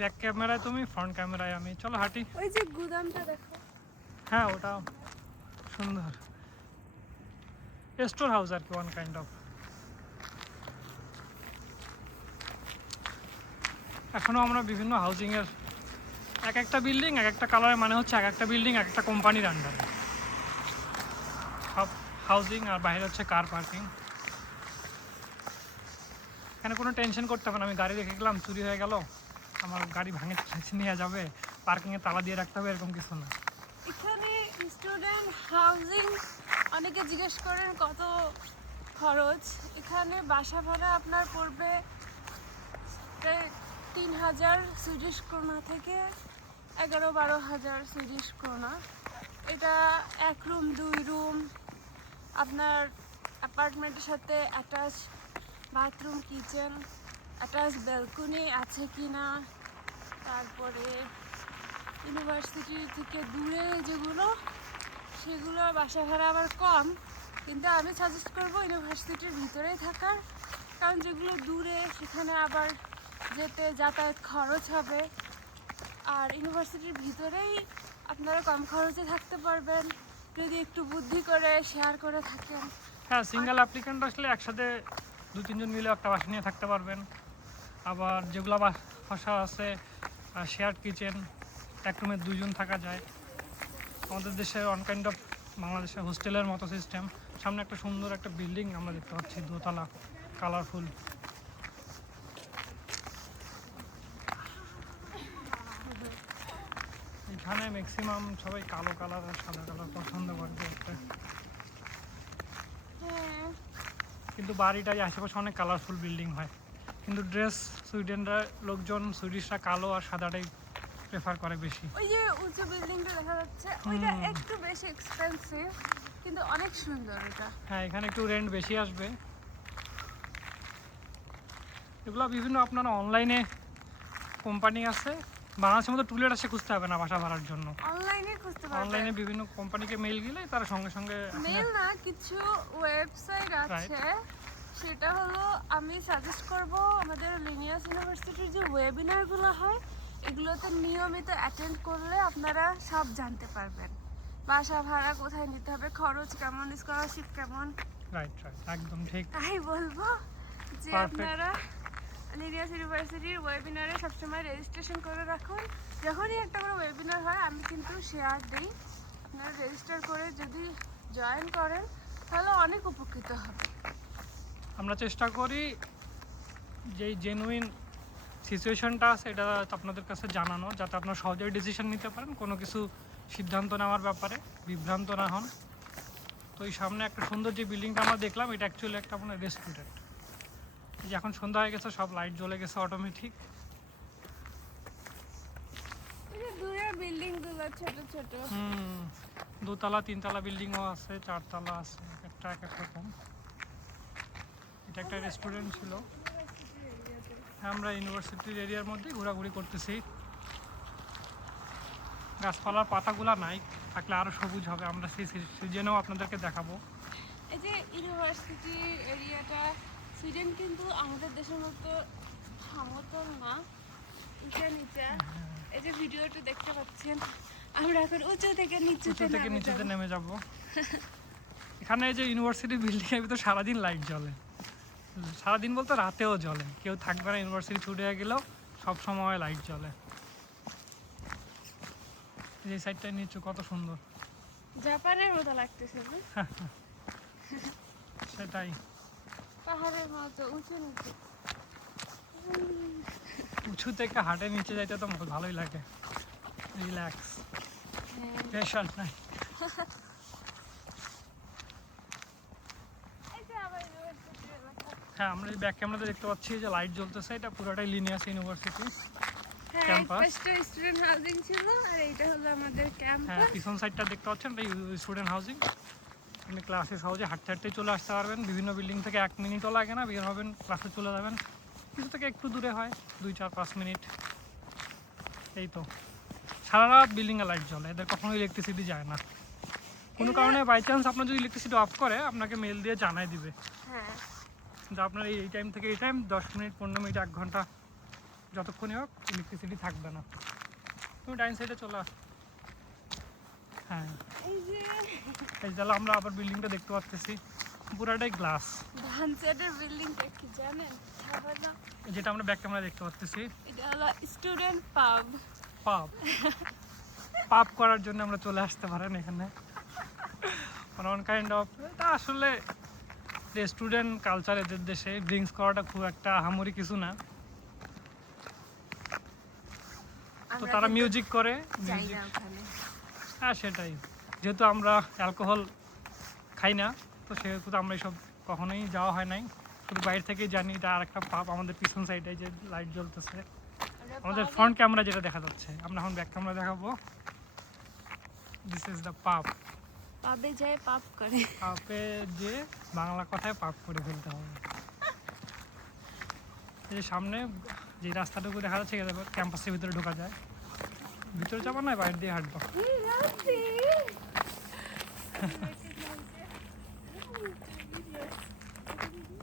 Back ক্যামেরায় তুমি front ক্যামেরায় আমি। চলো হাঁটি। ওই যে গুদামটা দেখো। হ্যাঁ ওটা সুন্দর। স্টোর হাউস আর কি ওয়ান কাইন্ড অফ এখনও আমরা বিভিন্ন হাউজিং এর এক একটা বিল্ডিং এক একটা কালারের মানে হচ্ছে এক একটা বিল্ডিং এক একটা কোম্পানির আন্ডারে সব হাউজিং আর বাইরে হচ্ছে কার পার্কিং এখানে কোনো টেনশন করতে হবে না আমি গাড়ি রেখে গেলাম চুরি হয়ে গেল। আমার গাড়ি ভাঙে নিয়ে যাবে পার্কিংয়ে তালা দিয়ে রাখতে হবে, এরকম কিছু না। এখানে স্টুডেন্ট হাউজিং অনেকে জিজ্ঞেস করেন কত খরচ। এখানে বাসা ভাড়া আপনার পড়বে তিন হাজার সুইডিশ ক্রোনা থেকে এগারো বারো হাজার সুইডিশ ক্রোনা এটা এক রুম দুই রুম আপনার অ্যাপার্টমেন্টের সাথে attach bathroom kitchen attach balcony আছে কি না তারপরে ইউনিভার্সিটি থেকে দূরে যেগুলো, সেগুলো বাসা ভাড়া আবার কম, কিন্তু আমি সাজেস্ট করব ইউনিভার্সিটির ভিতরেই থাকার, কারণ যেগুলো দূরে সেখানে আবার যেতে যাতায়াত খরচ হবে। আর ইউনিভার্সিটির ভিতরেই আপনারা কম খরচে থাকতে পারবেন, যদি একটু বুদ্ধি করে শেয়ার করে থাকেন। হ্যাঁ সিঙ্গেল অ্যাপ্লিকেন্ট আসলে একসাথে দু তিনজন মিলে একটা বাসা নিয়ে থাকতে পারবেন। আবার যেগুলো বাসা আছে শেয়ার কিচেন এক রুমে দুজন থাকা যায়। আমাদের দেশের অন কাইন্ড অফ বাংলাদেশের হোস্টেলের মতো সিস্টেম সামনে একটা সুন্দর একটা বিল্ডিং আমরা দেখতে পাচ্ছি দোতলা কালারফুল এখানে ম্যাক্সিমাম সবাই কালো কালার আর সাদা কালার পছন্দ করবে একটা হ্যাঁ। কিন্তু বাড়িটার আশেপাশে অনেক কালারফুল বিল্ডিং হয়। কিন্তু ড্রেস সুইডেনরা লোকজন সুইডিশরা কালো আর সাদাটাই প্রেফার করে বেশি। ওই যে উঁচু বিল্ডিংটা দেখা যাচ্ছে ওইটা একটু বেশি এক্সপেন্সিভ কিন্তু অনেক সুন্দর এটা হ্যাঁ এখানে একটু রেন্ট বেশি আসবে। এগুলো বিভিন্ন আপনার অনলাইনে কোম্পানি আছে বাংলাদেশের মতো টুলেট আসে খুঁজতে হবে না বাসা ভাড়ার জন্য। অনলাইনে খুঁজতে অনলাইনে বিভিন্ন কোম্পানিকে মেল গেলে তারা সঙ্গে সঙ্গে মেল না কিছু ওয়েবসাইট আছে। সেটা হলো আমি সাজেস্ট করব আমাদের লিনিয়াস ইউনিভার্সিটির যে ওয়েবিনারগুলো হয় এগুলোতে নিয়মিত অ্যাটেন্ড করলে আপনারা সব জানতে পারবেন। বাসা ভাড়া কোথায় নিতে হবে খরচ কেমন স্কলারশিপ কেমন? রাইট রাইট একদম ঠিক। তাই বলব যে আপনারা লিনিয়াস ইউনিভার্সিটির ওয়েবিনারে সবসময় রেজিস্ট্রেশন করে রাখুন। যখনই একটা করে ওয়েবিনার হয় আমি কিন্তু শেয়ার দিই। আপনারা রেজিস্টার করে যদি জয়েন করেন তাহলে অনেক উপকৃত হবে। আমরা চেষ্টা করি যেই জেনুইন সিচুয়েশনটা আছে এটা আপনাদের কাছে জানানো যাতে আপনারা সহজেই ডিসিশন নিতে পারেন কোনো কিছু সিদ্ধান্ত নেওয়ার ব্যাপারে বিভ্রান্ত না হন। তো এই সামনে একটা সুন্দর যে বিল্ডিংটা আমরা দেখলাম এটা অ্যাকচুয়ালি একটা আপনার রেস্টুরেন্ট যে এখন সন্ধ্যা হয়ে গেছে সব লাইট জ্বলে গেছে অটোমেটিক যে দোতলা তিনতলা বিল্ডিংও আছে চারতলা আছে একটা এক এক রকম। এটা একটা রেস্টুরেন্ট ছিল। আমরা ইউনিভার্সিটির এরিয়ার মধ্যে ঘোরাঘুরি করতেছি। গাছপালার পাতাগুলা নাই থাকলে আরও সবুজ হবে। আমরা সেই সিজনেও আপনাদেরকে দেখাবো। এই যে ইউনিভার্সিটি এরিয়াটা সুইডেন কিন্তু আমাদের দেশের মতো সমতল না উঁচা নিচা। এই যে ভিডিওটা দেখতে পাচ্ছেন আমরা এখন উঁচু থেকে নিচুতে থেকে নিচেতে নেমে যাব। এখানে এই যে ইউনিভার্সিটি বিল্ডিং এর ভিতর সারাদিন লাইট জ্বলে। সারাদিন বলতে রাতেও জ্বলে। কেউ থাকবে না ইউনিভার্সিটি ছুটে গেলেও সব সময় লাইট জ্বলে। এই যে সাইডটা নিচু কত সুন্দর। জাপানের মতো লাগতেছে সেটাই। পাহাড়ের মতো উঁচু নিচু। উঁচু থেকে হাটে নিচে যাইতে তো ভালোই লাগে। রিল্যাক্স। প্রেশার নাই এই যে আবার ইউনিভার্সিটি এলাকা হ্যাঁ আমরা ব্যাক ক্যামেরাতে দেখতে পাচ্ছি যে লাইট জ্বলতেছে এটা পুরোটাই লিনিয়াস ইউনিভার্সিটি স্টুডেন্ট হাউজিং ছিল আর এইটা হলো আমাদের হ্যাঁ ক্যাম্পাস পিছন সাইডটা দেখতে পাচ্ছেন এটা স্টুডেন্ট হাউজিং এখানে ক্লাসে সহজে হাঁটতে হাঁটতে চলে আসতে পারবেন। বিভিন্ন বিল্ডিং থেকে এক মিনিটও লাগে না বের হবেন ক্লাসে চলে যাবেন। কিছু থেকে একটু দূরে হয় দুই চার পাঁচ মিনিট এই তো। সারা রাত বিল্ডিংয়ে লাইট জ্বলে এদের কখনো ইলেকট্রিসিটি যায় না। কোনো কারণে বাই চান্স আপনার যদি ইলেকট্রিসিটি অফ করে আপনাকে মেল দিয়ে জানাই দিবে। হ্যাঁ। যে আপনার এই টাইম থেকে এই টাইম দশ মিনিট পনেরো মিনিট এক ঘণ্টা যতক্ষণই হোক ইলেকট্রিসিটি থাকবে না। তুমি ডাইন সাইডে চলে আস। হ্যাঁ। এই যে। এই তাহলে আমরা আবার বিল্ডিংটা দেখতে পাচ্ছি পুরাটাই গ্লাস ডান সাইডের বিল্ডিংটা কি জানেন? যেটা আমরা ব্যাক ক্যামেরা দেখতে পাচ্ছি এটা হলো স্টুডেন্ট পাব পাপ পাপ করার জন্য আমরা চলে আসতে পারেন এখানে। ওয়ান কাইন্ড অফ এটা আসলে স্টুডেন্ট কালচার এদের দেশে ড্রিঙ্কস করাটা খুব একটা হামুরি কিছু না। তো তারা মিউজিক করে হ্যাঁ সেটাই। যেহেতু আমরা অ্যালকোহল খাই না তো সেহেতু আমরা এসব কখনোই যাওয়া হয় নাই। শুধু বাইরে থেকেই জানি এটা আর একটা পাপ আমাদের পিছন সাইডে যে লাইট জ্বলতেছে। আমাদের ফ্রন্ট ক্যামেরা যেটা দেখা যাচ্ছে। আমরা এখন ব্যাক ক্যামেরা দেখাবো। দিস ইজ দ্য পাপ পাবে যায় পাপ করে। পাপে যে বাংলা কথায় পাপ করে ফেলতে হবে। এই যে সামনে যে রাস্তাটুকু দেখা যাচ্ছে ক্যাম্পাসের ভিতরে ঢোকা যায়। ভিতরে যাব না বাইরে দিয়ে হাঁটবো। Thank Rafi!